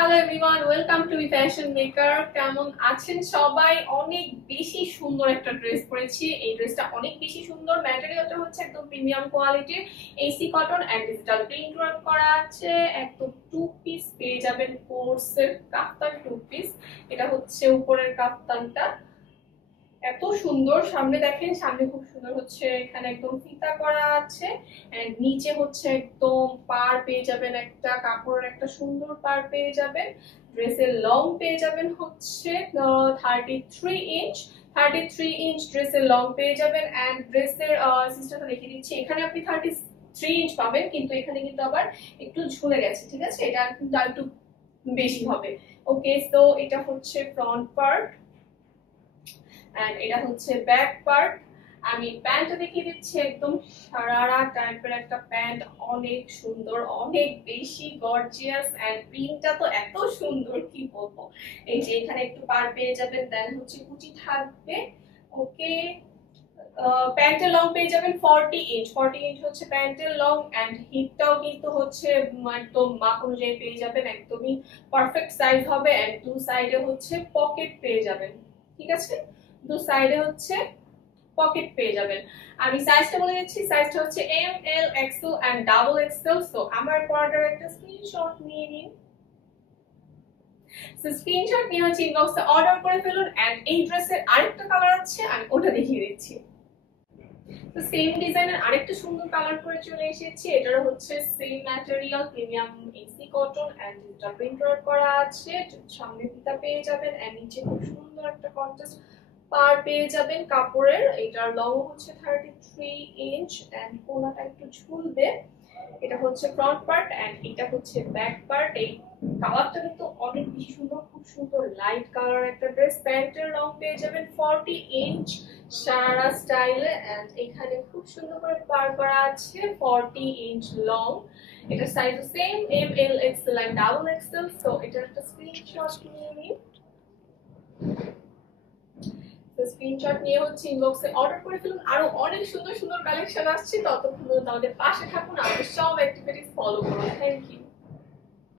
Hello everyone, welcome to fashion maker. কেমন আছেন সবাই? অনেক বেশি সুন্দর একটা ড্রেস পরেছি। এই ড্রেসটা অনেক বেশি সুন্দর। ম্যাটেরিয়ালটা হচ্ছে একদম প্রিমিয়াম কোয়ালিটির AC cotton and digital print work করা আছে। একদম টু পিস পেয়ে যাবেন, কোর্সের কাফতান টু পিস। এটা হচ্ছে উপরের কাফতানটা, এত সুন্দর। সামনে দেখেন, সামনে খুব সুন্দর হচ্ছে, এখানে একদম ফিতা করা আছে এন্ড নিচে হচ্ছে একদম পার পেয়ে যাবেন, একটা কাপড়ের একটা সুন্দর পার পেয়ে যাবেন। ড্রেসের লং পেয়ে যাবেন হচ্ছে 33 ইঞ্চ। 33 ইঞ্চ ড্রেসের লং পেয়ে যাবেন এন্ড ড্রেসের সিস্টেমটা দেখিয়ে দিচ্ছি। এখানে আপনি 33 ইঞ্চ পাবেন, কিন্তু এখানে কিন্তু আবার একটু ঝুলে গেছে, ঠিক আছে? এটা কিন্তু একটু বেশি হবে। ওকে, তো এটা হচ্ছে ফ্রন্ট পার্ট এন্ড এটা হচ্ছে ব্যাক পার্ট। আমি প্যান্টটা দেখিয়ে দিচ্ছি, একদম সারারা টাইপের একটা প্যান্ট, অনেক সুন্দর, অনেক বেশি গর্জিয়াস এন্ড প্রিন্টটা তো এত সুন্দর কি বলবো। এই যে এখানে একটু পার পেয়ে যাবেন, দেন হচ্ছে কুচি থাকবে। ওকে, প্যান্টের লং পেয়ে যাবেন 40 ইঞ্চ। 40 ইঞ্চ হচ্ছে প্যান্টের লং এন্ড হিপটাও কিন্তু হচ্ছে একদম মাপ অনুযায়ী পেয়ে যাবেন, একদমই পারফেক্ট সাইজ হবে এন্ড টু সাইডে হচ্ছে পকেট পেয়ে যাবেন, ঠিক আছে? দু সাইডে হচ্ছে পকেট পেয়ে যাবেন। আমি সাইজটা বলে দিচ্ছি, সাইজটা হচ্ছে M, L, XL and double XL. So আমার প্রোডাক্টের একটা স্ক্রিনশট নিয়ে নিন। সো স্ক্রিনশট নিয়ে হচ্ছে ইনবক্সে অর্ডার করে ফেলুন এন্ড এই ড্রেসের আরেকটা কালার আছে, আমি ওটা দেখিয়ে দিচ্ছি। তো সেম ডিজাইনের আরেকটা সুন্দর কালার করে চলে এসেছি। এটার হচ্ছে same material, premium AC cotton and এটা প্রিন্ট ওয়ার্ক করা আছে। সামনে ফিতা পেয়ে যাবেন এন্ড নিচে খুব সুন্দর একটা কন্ট্রাস্ট পার পেয়ে যাবেন কাপড়ের। এটার লং হচ্ছে 33 ইঞ্চ এন্ড কোনাটা একটু ঝুলবে। এটা হচ্ছে ফ্রন্ট পার্ট এন্ড এটা হচ্ছে ব্যাক পার্ট। এই কালারটা কিন্তু অনেক বেশি সুন্দর, খুব সুন্দর লাইট কালার একটা ড্রেস। প্যান্টের লং পেয়ে যাবেন 40 ইঞ্চ সারা স্টাইলে এন্ড এখানে খুব সুন্দর করে পার করা আছে 40 ইঞ্চ লং। এটা size same M, L, XL and double XL. So এটার একটা স্ক্রিনশট নিয়ে নিন। স্ক্রিনশট নিয়ে হচ্ছে ইনবক্সে অর্ডার করে ফেলুন। আরো অনেক সুন্দর সুন্দর কালেকশন আসছে, ততক্ষণ আমাদের পাশে থাকুন, আমাদের সব অ্যাক্টিভিটিস ফলো করুন। Thank you.